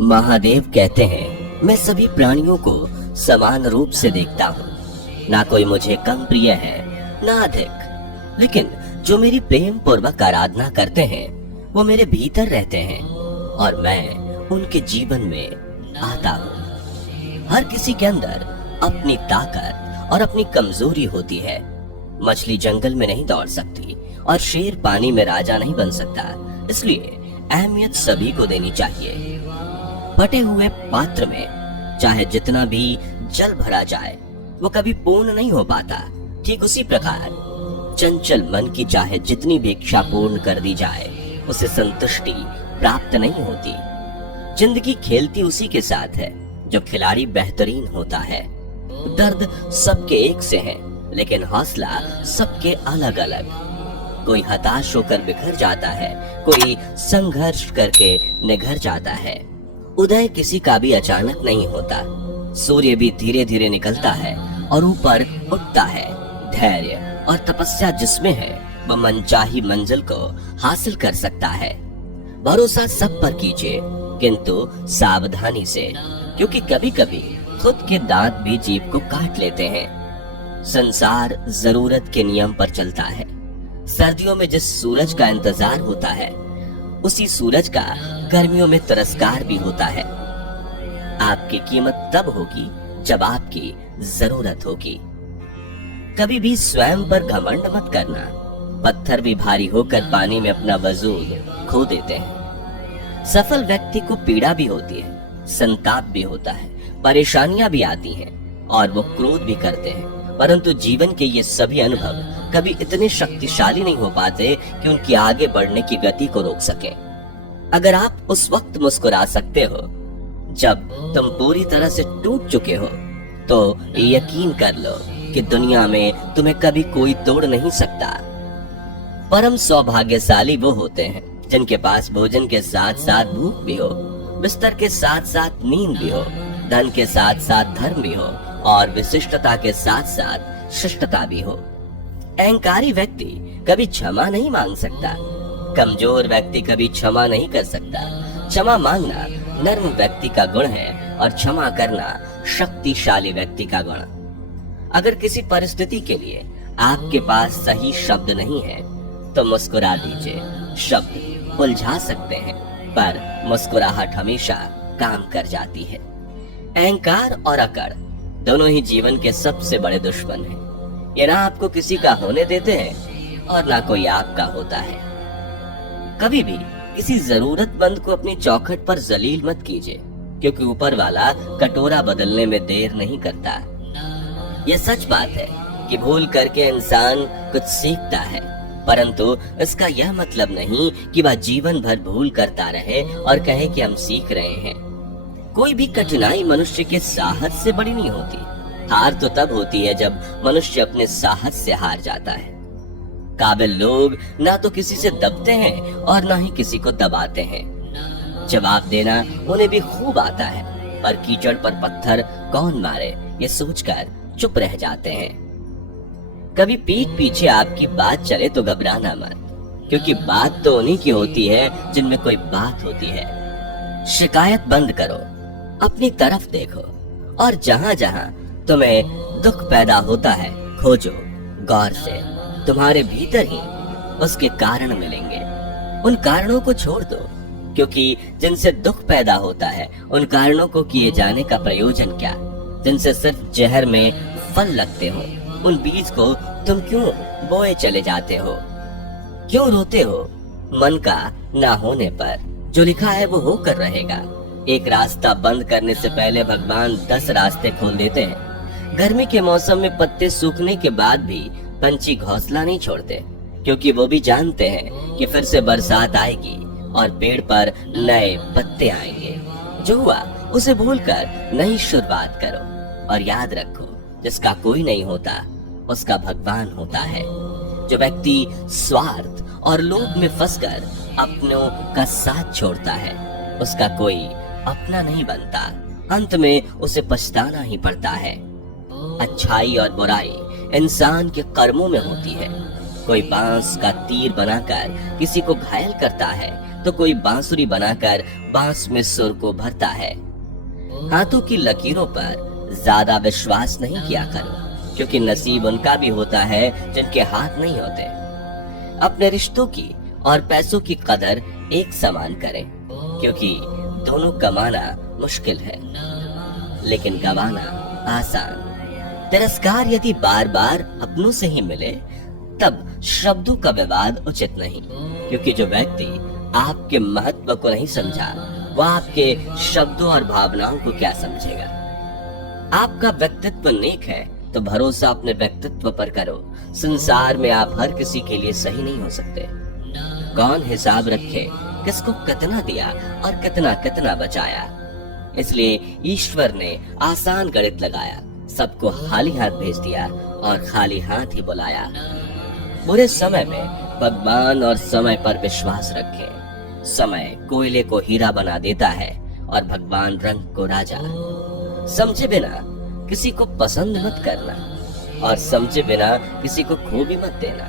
महादेव कहते हैं, मैं सभी प्राणियों को समान रूप से देखता हूँ। ना कोई मुझे कम प्रिय है, ना अधिक। लेकिन जो मेरी प्रेम पूर्वक आराधना करते हैं वो मेरे भीतर रहते हैं और मैं उनके जीवन में आता हूँ। हर किसी के अंदर अपनी ताकत और अपनी कमजोरी होती है। मछली जंगल में नहीं दौड़ सकती और शेर पानी में राजा नहीं बन सकता। इसलिए अहमियत सभी को देनी चाहिए। फटे हुए पात्र में चाहे जितना भी जल भरा जाए वो कभी पूर्ण नहीं हो पाता। ठीक उसी प्रकार चंचल मन की चाहे जितनी भी इच्छा पूर्ण कर दी जाए उसे संतुष्टि प्राप्त नहीं होती। जिंदगी खेलती उसी के साथ है जो खिलाड़ी बेहतरीन होता है। दर्द सबके एक से है लेकिन हौसला सबके अलग अलग। कोई हताश होकर बिखर जाता है, कोई संघर्ष करके निखर जाता है। उदय किसी का भी अचानक नहीं होता। सूर्य भी धीरे धीरे निकलता है और ऊपर उठता है। धैर्य और तपस्या जिसमें है वह मनचाही मंजिल को हासिल कर सकता है। भरोसा सब पर कीजिए किंतु सावधानी से, क्योंकि कभी कभी खुद के दांत भी जीभ को काट लेते हैं। संसार जरूरत के नियम पर चलता है। सर्दियों में जिस सूरज का इंतजार होता है उसी सूरज का गर्मियों में तिरस्कार भी होता है। आपकी कीमत तब होगी जब आपकी जरूरत होगी। कभी भी स्वयं पर घमंड मत करना। पत्थर भी भारी होकर पानी में अपना वजूद खो देते हैं। सफल व्यक्ति को पीड़ा भी होती है, संताप भी होता है, परेशानियां भी आती हैं और वो क्रोध भी करते हैं, परंतु जीवन के ये सभी अनुभव कभी इतने शक्तिशाली नहीं हो पाते कि उनकी आगे बढ़ने की गति को रोक सके। अगर आप उस वक्त मुस्कुरा सकते हो जब तुम पूरी तरह से टूट चुके हो, तो यकीन कर लो कि दुनिया में तुम्हें कभी कोई तोड़ नहीं सकता। परम सौभाग्यशाली वो होते हैं जिनके पास भोजन के साथ साथ भूख भी हो, बिस्तर के साथ साथ नींद भी हो, धन के साथ साथ धर्म भी हो और विशिष्टता के साथ साथ शिष्टता भी हो। अहंकारी व्यक्ति कभी क्षमा नहीं मांग सकता। कमजोर व्यक्ति कभी क्षमा नहीं कर सकता। क्षमा मांगना नर्म व्यक्ति का गुण है और क्षमा करना शक्तिशाली व्यक्ति का गुण। अगर किसी परिस्थिति के लिए आपके पास सही शब्द नहीं है तो मुस्कुरा दीजिए। शब्द उलझा सकते हैं पर मुस्कुराहट हमेशा काम कर जाती है। अहंकार और अकड़ दोनों ही जीवन के सबसे बड़े दुश्मन हैं। ये ना आपको किसी का होने देते हैं और ना कोई आपका होता है। कभी भी किसी जरूरतमंद को अपनी चौखट पर जलील मत कीजिए, क्योंकि ऊपर वाला कटोरा बदलने में देर नहीं करता। यह सच बात है कि भूल करके इंसान कुछ सीखता है, परंतु इसका यह मतलब नहीं कि वह जीवन भर भूल करता रहे और कहे कि हम सीख रहे हैं। कोई भी कठिनाई मनुष्य के साहस से बड़ी नहीं होती। हार तो तब होती है जब मनुष्य अपने साहस से हार जाता है। काबिल लोग ना तो किसी से दबते हैं और ना ही किसी को दबाते हैं। जवाब देना उन्हें भी खूब आता है, पर कीचड़ पर पत्थर कौन मारे ये सोचकर चुप रह जाते हैं। कभी पीठ पीछे आपकी बात चले तो घबराना मत, क्योंकि बात तो उन्हीं की होती है जिनमें कोई बात होती है। शिकायत बंद करो, अपनी तरफ देखो और जहां जहां तुम्हें दुख पैदा होता है खोजो गौर से। तुम्हारे भीतर ही उसके कारण मिलेंगे। उन कारणों को छोड़ दो, क्योंकि जिनसे दुख पैदा होता है उन कारणों को किए जाने का प्रयोजन क्या। जिनसे सिर्फ जहर में फल लगते हो उन बीज को तुम क्यों बोए चले जाते हो। क्यों रोते हो मन का ना होने पर। जो लिखा है वो होकर रहेगा। एक रास्ता बंद करने से पहले भगवान 10 रास्ते खोल देते हैं। गर्मी के मौसम में पत्ते सूखने के बाद भी पंछी घोंसला नहीं छोड़ते, क्योंकि वो भी जानते हैं कि फिर से बरसात आएगी और पेड़ पर नए पत्ते आएंगे। जो हुआ उसे भूलकर नई शुरुआत करो और याद रखो, जिसका कोई नहीं होता उसका भगवान होता है। जो व्यक्ति स्वार्थ और लोभ में फंसकर अपनों का साथ छोड़ता है उसका कोई अपना नहीं बनता। अंत में उसे पछताना ही पड़ता है। अच्छाई और बुराई इंसान के कर्मों में होती है। कोई बांस का तीर बनाकर किसी को घायल करता है तो कोई बांसुरी बनाकर बांस में सुर को भरता है। हाथों की लकीरों पर ज्यादा विश्वास नहीं किया करो, क्योंकि नसीब उनका भी होता है जिनके हाथ नहीं होते। अपने रिश्तों की और पैसों की कदर एक समान करें, क्योंकि दोनों कमाना मुश्किल है लेकिन गवाना आसान। तिरस्कार यदि बार बार अपनों से ही मिले तब शब्दों का विवाद उचित नहीं, क्योंकि जो व्यक्ति आपके महत्व को नहीं समझा वह आपके शब्दों और भावनाओं को क्या समझेगा। आपका व्यक्तित्व नेक है तो भरोसा अपने व्यक्तित्व पर करो। संसार में आप हर किसी के लिए सही नहीं हो सकते। कौन हिसाब रखे किसको कितना दिया और कितना कितना बचाया। इसलिए ईश्वर ने आसान गणित लगाया, सबको खाली हाथ भेज दिया और खाली हाथ ही बुलाया। बुरे समय में भगवान और समय पर विश्वास रखें। समय कोयले को हीरा बना देता है और भगवान रंग को राजा। समझे बिना किसी को पसंद मत करना और समझे बिना किसी को खो भी मत देना,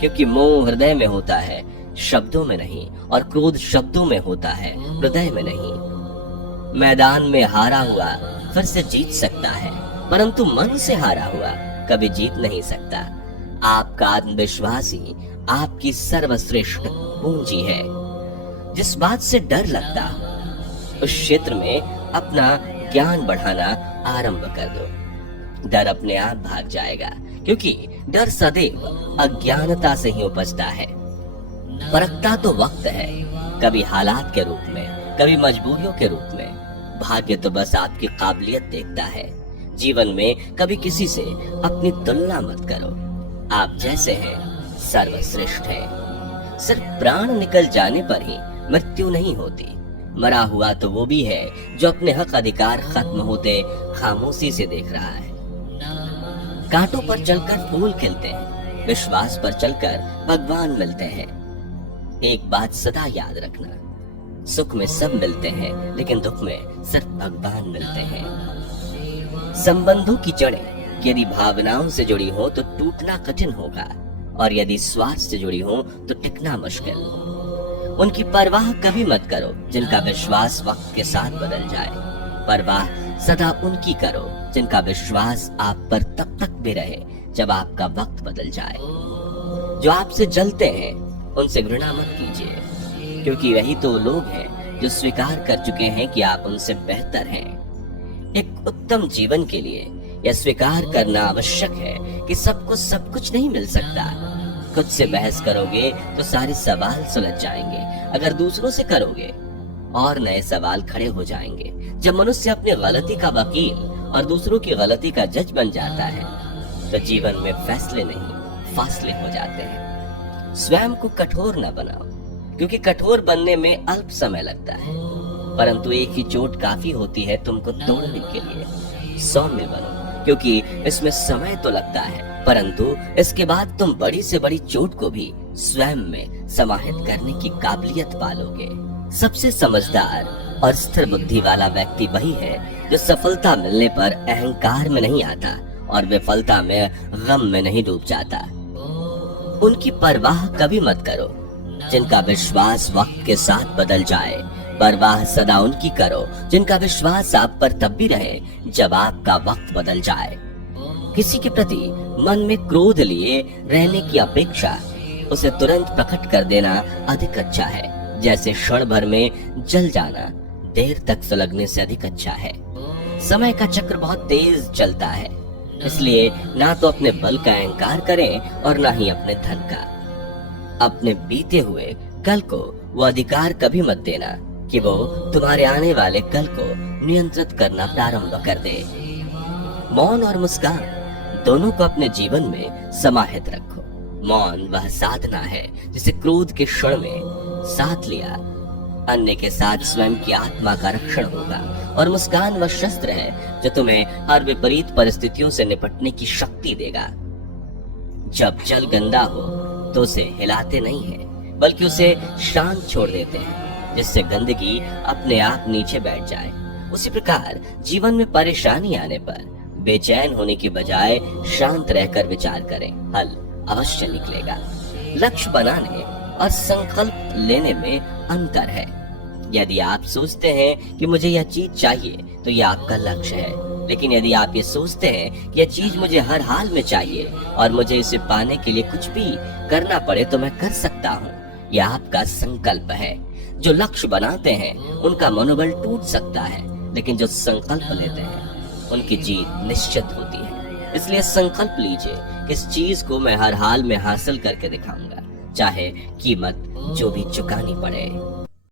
क्योंकि मोह हृदय में होता है शब्दों में नहीं, और क्रोध शब्दों में होता है हृदय में नहीं। मैदान में हारा हुआ फिर से जीत सकता है, परंतु मन से हारा हुआ कभी जीत नहीं सकता। आपका आत्मविश्वास ही आपकी सर्वश्रेष्ठ पूंजी है। जिस बात से डर लगता हो उस क्षेत्र में अपना ज्ञान बढ़ाना आरंभ कर दो। डर अपने आप भाग जाएगा, क्योंकि डर सदैव अज्ञानता से ही उपजता है। परखता तो वक्त है, कभी हालात के रूप में, कभी मजबूरियों के रूप में। भाग्य तो बस आपकी काबिलियत देखता है। जीवन में कभी किसी से अपनी तुलना मत करो। आप जैसे हैं सर्वश्रेष्ठ है। सिर्फ प्राण निकल जाने पर ही मृत्यु नहीं होती। मरा हुआ तो वो भी है जो अपने हक अधिकार खत्म होते खामोशी से देख रहा है। कांटों पर चलकर फूल खिलते हैं, विश्वास पर चलकर भगवान मिलते हैं। एक बात सदा याद रखना, सुख में सब मिलते हैं लेकिन दुख में सिर्फ भगवान मिलते हैं। संबंधों की जड़ें यदि भावनाओं से जुड़ी हो तो टूटना कठिन होगा, और यदि स्वार्थ से जुड़ी हो तो टिकना मुश्किल। उनकी परवाह कभी मत करो जिनका विश्वास वक्त के साथ बदल जाए। परवाह सदा उनकी करो जिनका विश्वास आप पर तब तक भी रहे जब आपका वक्त बदल जाए। जो आपसे जलते हैं उनसे घृणा मत कीजिए, क्योंकि वही तो लोग हैं जो स्वीकार कर चुके हैं कि आप उनसे बेहतर हैं। एक उत्तम जीवन के लिए यह स्वीकार करना आवश्यक है कि सबको सब कुछ नहीं मिल सकता। खुद से बहस करोगे तो सारे सवाल सुलझ जाएंगे, अगर दूसरों से करोगे और नए सवाल खड़े हो जाएंगे। जब मनुष्य अपनी गलती का वकील और दूसरों की गलती का जज बन जाता है तो जीवन में फैसले नहीं फासले हो जाते हैं। स्वयं को कठोर न बनाओ, क्योंकि कठोर बनने में अल्प समय लगता है, परंतु एक ही चोट काफी होती है तुमको तोड़ने के लिए। सौम्य बनो, क्योंकि इसमें समय तो लगता है, परंतु इसके बाद तुम बड़ी से बड़ी चोट को भी स्वयं में समाहित करने की काबिलियत पालोगे। सबसे समझदार और स्थिर बुद्धि वाला व्यक्ति वही है जो सफलता मिलने पर अहंकार में नहीं आता और विफलता में गम में नहीं डूब जाता। उनकी परवाह कभी मत करो जिनका विश्वास वक्त के साथ बदल जाए। परवाह सदा उनकी करो जिनका विश्वास आप पर तब भी रहे जब आपका वक्त बदल जाए। किसी के प्रति मन में क्रोध लिए रहने की अपेक्षा उसे तुरंत प्रकट कर देना अधिक अच्छा है। जैसे क्षण भर में जल जाना देर तक सुलगने से अधिक अच्छा है। समय का चक्र बहुत तेज चलता है, इसलिए ना तो अपने बल का अहंकार करें और ना ही अपने धन का। अपने बीते हुए कल को वो अधिकार कभी मत देना कि वो तुम्हारे आने वाले कल को नियंत्रित करना प्रारंभ कर दे। मौन और मुस्कान दोनों को अपने जीवन में समाहित रखो। मौन वह साधना है जिसे क्रोध के क्षण में साथ लिया अन्य के साथ स्वयं की आत्मा का रक्षण होगा, और मुस्कान वह शस्त्र है जो तुम्हें हर विपरीत परिस्थितियों से निपटने की शक्ति देगा। जब जल गंदा हो तो उसे हिलाते नहीं हैं, बल्कि उसे शांत छोड़ देते हैं, जिससे गंदगी अपने आप नीचे बैठ जाए। उसी प्रकार जीवन में परेशानी आने पर बेचैन होने की बजाय शांत रहकर विचार करें, हल अवश्य निकलेगा। लक्ष्य बनाने और संकल्प लेने में अंतर है। यदि आप सोचते हैं कि मुझे यह चीज चाहिए तो यह आपका लक्ष्य है, लेकिन यदि आप ये सोचते हैं कि यह चीज मुझे हर हाल में चाहिए और मुझे इसे पाने के लिए कुछ भी करना पड़े तो मैं कर सकता हूँ, यह आपका संकल्प है। जो लक्ष्य बनाते हैं उनका मनोबल टूट सकता है, लेकिन जो संकल्प लेते हैं उनकी जीत निश्चित होती है। इसलिए संकल्प लीजिए, इस चीज को मैं हर हाल में हासिल करके दिखाऊंगा, चाहे कीमत जो भी चुकानी पड़े।